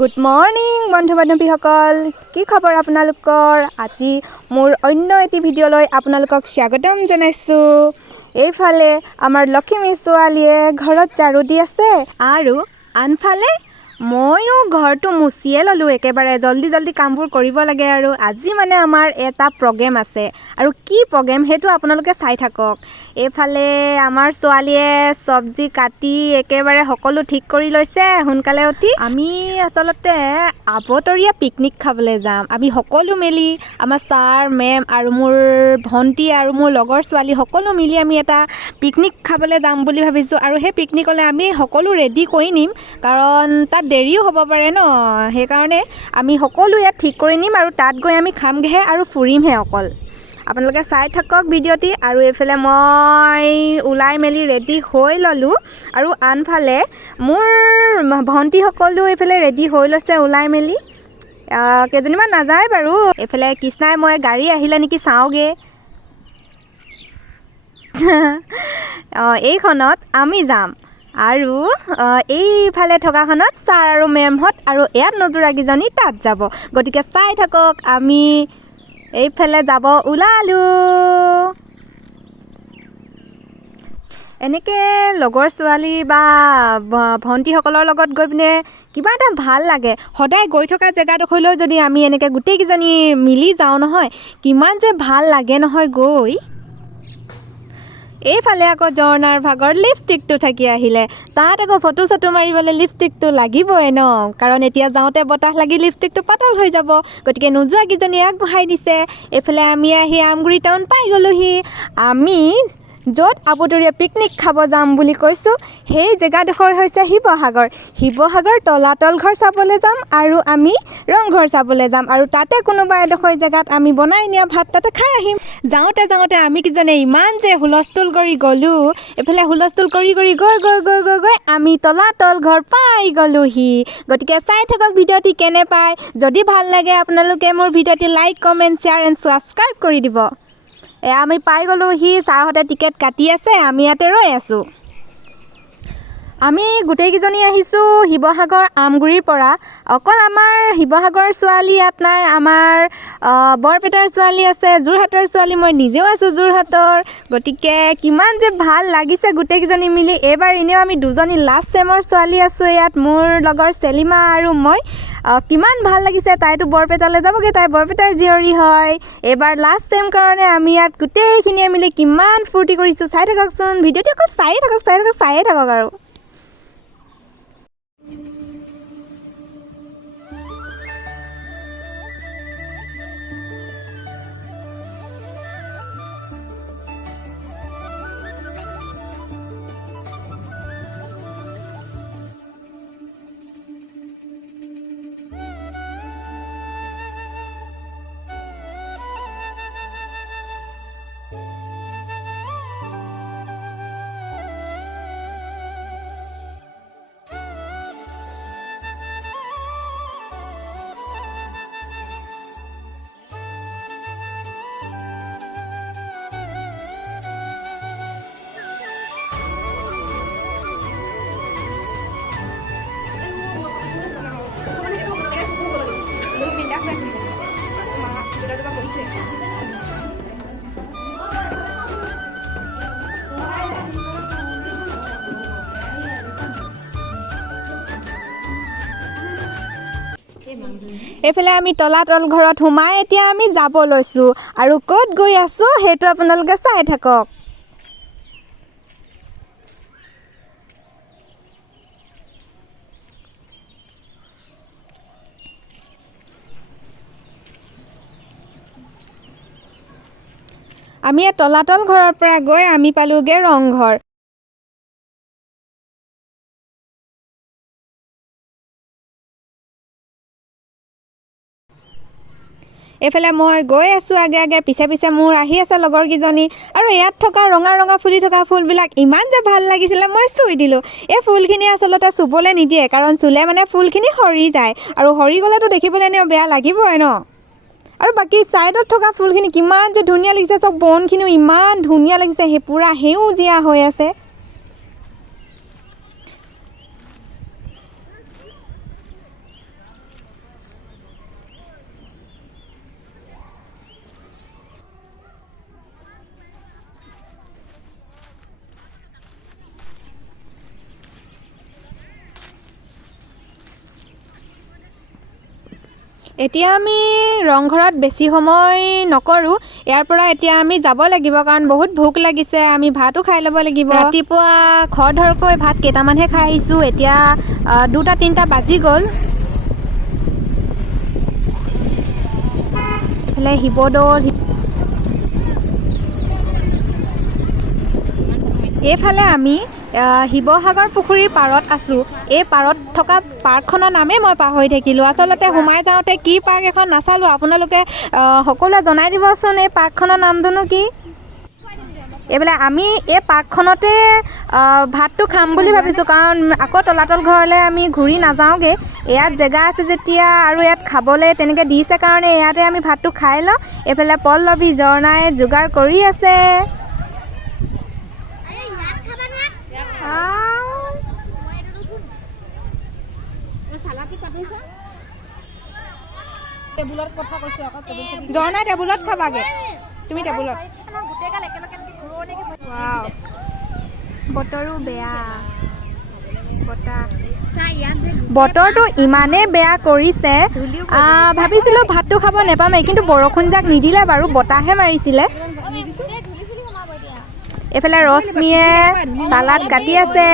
Good morning বন্ধু বান্ধৱীসকল, কি খবৰ আপোনালোকৰ? আজি মোৰ অন্য এটি ভিডিঅ'লৈ আপোনালোকক স্বাগতম জনাইছোঁ। এইফালে আমাৰ লক্ষ্মী ছোৱালীয়ে ঘৰত ঝাৰু দি আছে আৰু আনফালে ময়ো ঘৰটো মুচিয়ে ল'লোঁ। একেবাৰে জল্দি কামবোৰ কৰিব লাগে আৰু আজি মানে আমাৰ এটা প্ৰগ্ৰেম আছে আৰু কি প্ৰগ্ৰেম সেইটো আপোনালোকে চাই থাকক। এইফালে আমাৰ ছোৱালীয়ে চব্জি কাটি একেবাৰে সকলো ঠিক কৰি লৈছে সোনকালে উঠি। আমি আচলতে আবতৰীয়া পিকনিক খাবলৈ যাম। আমি সকলো মিলি আমাৰ ছাৰ মেম আৰু মোৰ ভণ্টি আৰু মোৰ লগৰ ছোৱালী সকলো মিলি আমি এটা পিকনিক খাবলৈ যাম বুলি ভাবিছোঁ আৰু সেই পিকনিকলৈ আমি সকলো ৰেডি কৰি নিম, কাৰণ তাত দেৰিও হ'ব পাৰে ন। সেইকাৰণে আমি সকলো ইয়াত ঠিক কৰি নিম আৰু তাত গৈ আমি খামগৈহে আৰু ফুৰিমহে অকল। আপোনালোকে চাই থাকক ভিডিঅ'টি। আৰু এইফালে মই ওলাই মেলি ৰেডি হৈ ল'লোঁ আৰু আনফালে মোৰ ভণ্টিসকলো এইফালে ৰেডি হৈ লৈছে ওলাই মেলি। কেইজনীমান নাযায় বাৰু। এইফালে কৃষ্ণাই মই গাড়ী আহিলে নেকি চাওঁগৈ। এইখনত আমি যাম আৰু এইফালে থকাখনত ছাৰ আৰু মেমহঁত আৰু ইয়াত নজোৰাকেইজনী তাত যাব। গতিকে চাই থাকক, আমি এইফালে যাব ওলালোঁ। এনেকৈ লগৰ ছোৱালী বা ভণ্টিসকলৰ লগত গৈ পিনে কিবা এটা ভাল লাগে। সদায় গৈ থকা জেগাডোখৰলৈ যদি আমি এনেকৈ গোটেইকেইজনী মিলি যাওঁ নহয়, কিমান যে ভাল লাগে নহয় গৈ। এইফালে আকৌ জৰ্ণাৰ ভাগৰ লিপষ্টিকটো থাকি আহিলে। তাত আকৌ ফটো চটো মাৰিবলৈ লিপষ্টিকটো লাগিবই ন, কাৰণ এতিয়া যাওঁতে বতাহ লাগি লিপষ্টিকটো পাতল হৈ যাব। গতিকে নোযোৱাকেইজনী আগবঢ়াই দিছে। এইফালে আমি আহি আমগুৰি টাউন পাই গ'লোহি। আমি য'ত আবতৰীয়া পিকনিক খাব যাম বুলি কৈছোঁ সেই জেগাডোখৰ হৈছে শিৱসাগৰ তলাতল ঘৰ চাবলৈ যাম আৰু আমি ৰংঘৰ চাবলৈ যাম আৰু তাতে কোনোবা এডোখৰ জেগাত আমি বনাই নিয়া ভাত তাতে খাই আহিম। যাওঁতে আমি কিজনে ইমান যে হুলস্থুল কৰি গ'লোঁ। এইফালে হুলস্থুল কৰি গৈ আমি তলাতল ঘৰ পাই গ'লোহি। গতিকে চাই থাকক ভিডিঅ'টি কেনে পায়। যদি ভাল লাগে আপোনালোকে মোৰ ভিডিঅ'টি like comment share and subscribe কৰি দিব। আমি পাই গ'লোহি। ছাৰহঁতে টিকেট কাটি আছে, আমি ইয়াতে ৰৈ আছোঁ। আমি গোটেইকেইজনী আহিছোঁ শিৱসাগৰ আমগুৰিৰ পৰা। অকল আমাৰ শিৱসাগৰ ছোৱালী ইয়াত নাই, আমাৰ বৰপেটাৰ ছোৱালী আছে, যোৰহাটৰ ছোৱালী, মই নিজেও আছোঁ যোৰহাটৰ। গতিকে কিমান যে ভাল লাগিছে গোটেইকেইজনী মিলি। এইবাৰ এনেও আমি দুজনী লাষ্ট ছেমৰ ছোৱালী আছোঁ ইয়াত, মোৰ লগৰ চেলিমা আৰু মই। কিমান ভাল লাগিছে। তাইতো বৰপেটালৈ যাবগৈ, তাই বৰপেটাৰ জীয়ৰী হয়। এইবাৰ লাষ্ট ছেম কাৰণে আমি ইয়াত গোটেইখিনিয়ে মিলি কিমান ফূৰ্তি কৰিছোঁ। চাই থাককচোন ভিডিঅ'টি, অকল চায়ে থাকক আৰু। এইফালে আমি তলাতল ঘৰত সোমাই এতিয়া আমি যাব লৈছোঁ আৰু ক'ত গৈ আছোঁ সেইটো আপোনালোকে চাই থাকক। আমি তলাতল ঘৰৰ পৰা গৈ আমি পালোঁগৈ ৰংঘৰ। এইফালে মই গৈ আছোঁ আগে পিছে মোৰ আহি আছে লগৰকেইজনী। আৰু ইয়াত থকা ৰঙা ফুলি থকা ফুলবিলাক ইমান যে ভাল লাগিছিলে, মই চুই দিলোঁ। এই ফুলখিনি আচলতে চুবলৈ নিদিয়ে, কাৰণ চুলে মানে ফুলখিনি সৰি যায় আৰু সৰি গ'লেতো দেখিবলৈ এনেও বেয়া লাগিবই ন। আৰু বাকী ছাইডত থকা ফুলখিনি কিমান যে ধুনীয়া লাগিছে, চব বনখিনিও ইমান ধুনীয়া লাগিছে, পূৰা সেউজীয়া হৈ আছে। এতিয়া আমি ৰংঘৰত বেছি সময় নকৰোঁ। ইয়াৰ পৰা এতিয়া আমি যাব লাগিব কাৰণ বহুত ভোক লাগিছে, আমি ভাতো খাই ল'ব লাগিব। ৰাতিপুৱা খৰধৰকৈ ভাত কেইটামানহে খাই আহিছোঁ, এতিয়া 2-3টা বাজি গ'ল। এইফালে শিৱদৌল, এইফালে আমি শিৱসাগৰ পুখুৰীৰ পাৰত আছোঁ। এই পাৰত থকা পাৰ্কখনৰ নামেই মই পাহৰি থাকিলোঁ। আচলতে সোমাই যাওঁতে কি পাৰ্ক এখন নাচালোঁ। আপোনালোকে সকলোৱে জনাই দিবচোন এই পাৰ্কখনৰ নামটোনো কি। এইফালে আমি এই পাৰ্কখনতে ভাতটো খাম বুলি ভাবিছোঁ কাৰণ আকৌ তলাতল ঘৰলৈ আমি ঘূৰি নাযাওঁগৈ। ইয়াত জেগা আছে যেতিয়া আৰু ইয়াত খাবলৈ তেনেকৈ দিছে কাৰণে ইয়াতে আমি ভাতটো খাই লওঁ। এইফালে পল্লৱী ঝৰ্ণাই যোগাৰ কৰি আছে। ঝৰ্ণা টেবুলত খাবাগে, তুমি টেবুলত। বতৰো বেয়া, বতৰটো ইমানেই বেয়া কৰিছে, ভাবিছিলোঁ ভাতটো খাব নাপামেই, কিন্তু বৰষুণ যাক নিদিলে বাৰু, বতাহে মাৰিছিলে। এইফালে ৰশ্মিয়ে চালাড কাটি আছে।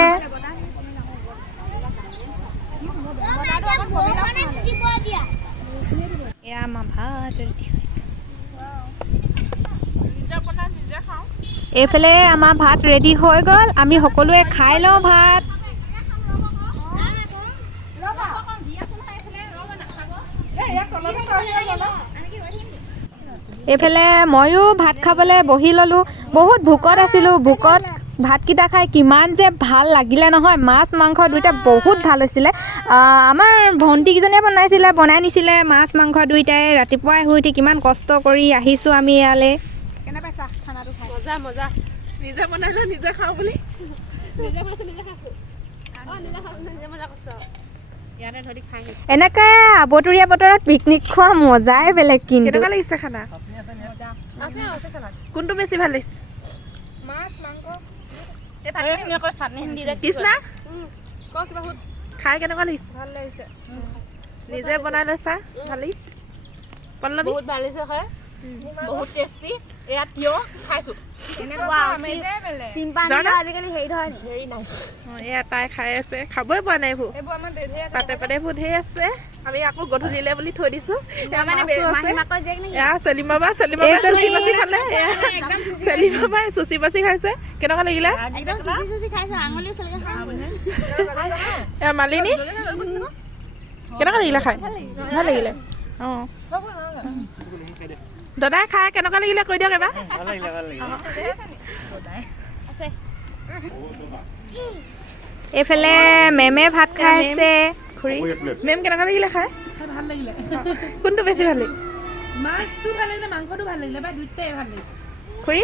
এয়া আমাৰ ভাত ৰেডি। এইফালে আমাৰ ভাত ৰেডি হৈ গ'ল, আমি সকলোৱে খাই লওঁ ভাত। এইফালে ময়ো ভাত খাবলৈ বহি ল'লোঁ। বহুত ভোকত আছিলোঁ, ভোকত ভাতকেইটা খাই কিমান যে ভাল লাগিলে নহয়। মাছ মাংস দুইটা বহুত ভাল হৈছিলে। আমাৰ ভণ্টিকেইজনীয়ে বনাই নিছিলে মাছ মাংস দুইটাই। ৰাতিপুৱাই শুই উঠি কিমান কষ্ট কৰি আহিছোঁ আমি ইয়ালৈ। কেনে পাইছা খানাটো খাই? মজা মজা, নিজে বনালোঁ নিজে খাওঁ বুলি। এনেকৈ আবতৰীয়া বতৰত পিকনিক খোৱা মজাই বেলেগ। কিন্তু কেনেকুৱা লাগিছে খানা? কোনটো বেছি ভাল লাগিছে? মাছ মাংস খাই কেনেকুৱা লাগিছে? ভাল লাগিছে। নিজে বনাই লৈছা, ভাল লাগিছে। পল্লৱী বহুত ভাল লাগিছে খাই, বহুত টেষ্টি। এয়া তিয়হ খাইছোঁ, আজিকালি হেৰি নাইচ। এয়া তাই খাই আছে, খাবই পোৱা নাই এইবোৰ, পাতে পাতে এইবোৰ ধেৰ আছে। আমি আকৌ গধূলিলে বুলি থৈ দিছোঁ। চেলিম বাবা চুচি বাচি খালে, চেলিম বাবাই চুচি বাচি খাইছে। কেনেকুৱা লাগিলে? মালিনী কেনেকুৱা লাগিলে খাই? ভাল লাগিলে। অঁ দাদাই খাই কেনেকুৱা লাগিলে কৈ দিয়ক এবাৰ। এইফালে মেমে ভাত খাই আছে। খুৰী মেম কেনেকুৱা লাগিলে খাই? ভাল লাগিলে। কোনটো বেছি ভাল লাগিলে? মাছটো ভাল লাগিলে, মাংসটো ভাল লাগিলে, বা দুইটাই ভাল লাগিছে। খুৰী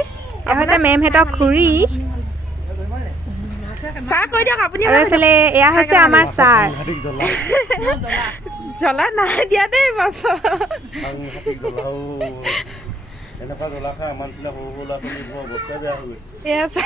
এয়া হৈছে মেমহঁতক খুৰী। চাহ কৈ দিয়ক আপুনি। আৰু এইফালে এয়া হৈছে আমাৰ ছাৰ। জ্বলা নাই দিয়া দেই মাছ। এনেকুৱা জ্বলা খাই আমাৰ নিচিনা সৰু সৰু ল'ৰা ছোৱালীৰ অৱস্থাই বেয়া হৈ গৈছে।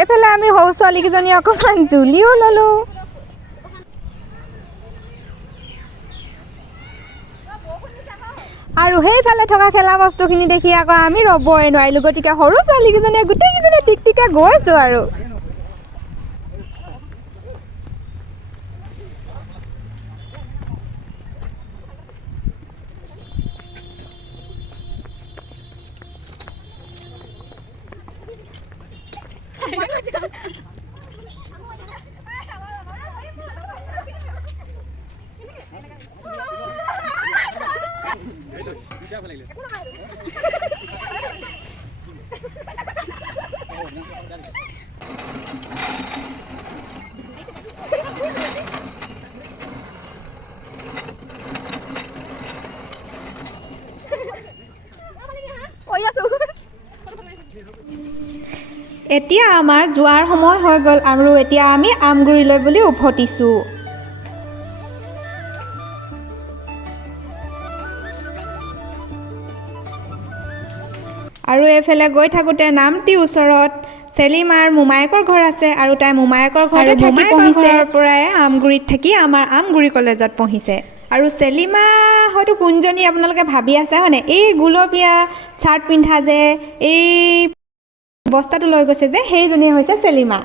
এইফালে আমি সৰু ছোৱালীকেইজনী অকণমান জুলিও ল'লোঁ। আৰু সেইফালে থকা খেলা বস্তুখিনি দেখি আকৌ আমি ৰ'বই নোৱাৰিলোঁ, গতিকে সৰু ছোৱালীকেইজনীয়ে গোটেইকেইজনীয়ে টিকটিকে গৈছোঁ আৰু। এতিয়া আমাৰ যোৱাৰ সময় হৈ গ'ল আৰু এতিয়া আমি আমগুৰিলৈ বুলি উভতিছোঁ। আৰু এইফালে গৈ থাকোঁতে নামটি ওচৰত চেলিমাৰ মোমায়েকৰ ঘৰ আছে আৰু তাই মোমায়েকৰ ঘৰতে থাকি পঢ়িছে পৰাই আমগুৰিত থাকি আমাৰ আমগুৰি কলেজত পঢ়িছে আৰু চেলিমা হয়তো কোনজনী আপোনালোকে ভাবি আছে হয়নে এই গুলপীয়া চাৰ্ট পিন্ধা যে এই বস্তাটো লৈ গৈছে যে সেইজনীয়ে হৈছে চেলিমা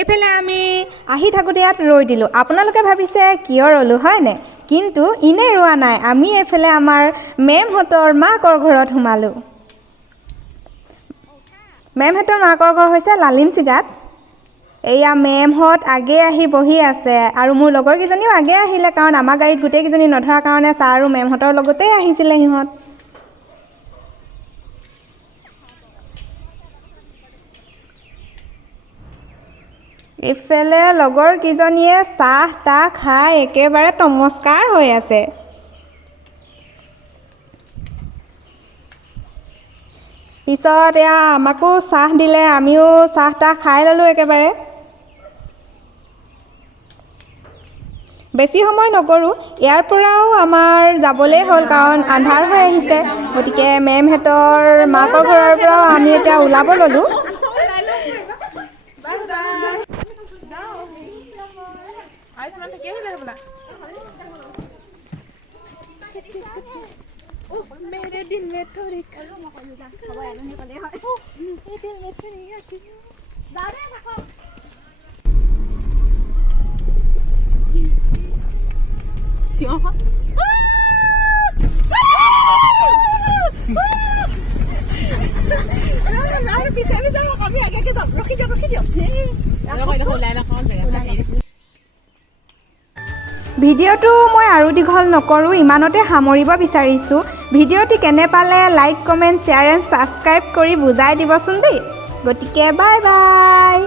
এইফালে আমি আহি থাকোঁতে ইয়াত ৰৈ দিলোঁ আপোনালোকে ভাবিছে কিয় ৰ'লোঁ হয়নে কিন্তু ইনে ৰোৱা নাই আমি এইফালে আমাৰ মেমহঁতৰ মাকৰ ঘৰত সোমালোঁ মেমহঁতৰ মাকৰ ঘৰ হৈছে লালিমচিগাত এয়া মেমহঁত আগে আহি বহি আছে আৰু মোৰ লগৰকেইজনীও আগে আহিলে কাৰণ আমাৰ গাড়ীত গোটেইকেইজনী নধৰাৰ কাৰণে ছাৰ আৰু মেমহঁতৰ লগতেই আহিছিলে সিহঁত ইফালে লগৰকেইজনীয়ে চাহ তাহ খাই একেবাৰে তমস্কাৰ হৈ আছে পিছত এয়া আমাকো চাহ দিলে আমিও চাহ তাহ খাই ল'লোঁ একেবাৰে বেছি সময় নকৰোঁ ইয়াৰ পৰাও আমাৰ যাবলৈ হ'ল কাৰণ আন্ধাৰ হৈ আহিছে গতিকে মেমহঁতৰ মাকৰ ঘৰৰ পৰাও আমি এতিয়া ওলাব ল'লোঁ मेरे दिल में थोड़ी खबर है नहीं पड़े मेरे दिल में थोड़ी दादा देखो सिंह यार पीछे भी जाओ कभी आगे के जाओ रखी दो देखो लाला कौन जगह ভিডিঅ'টো মই আৰু দীঘল নকৰোঁ ইমানতে সামৰিব বিচাৰিছোঁ ভিডিঅ'টি কেনে পালে like comment share and subscribe কৰি বুজাই দিবচোন দেই গতিকে বাই বাই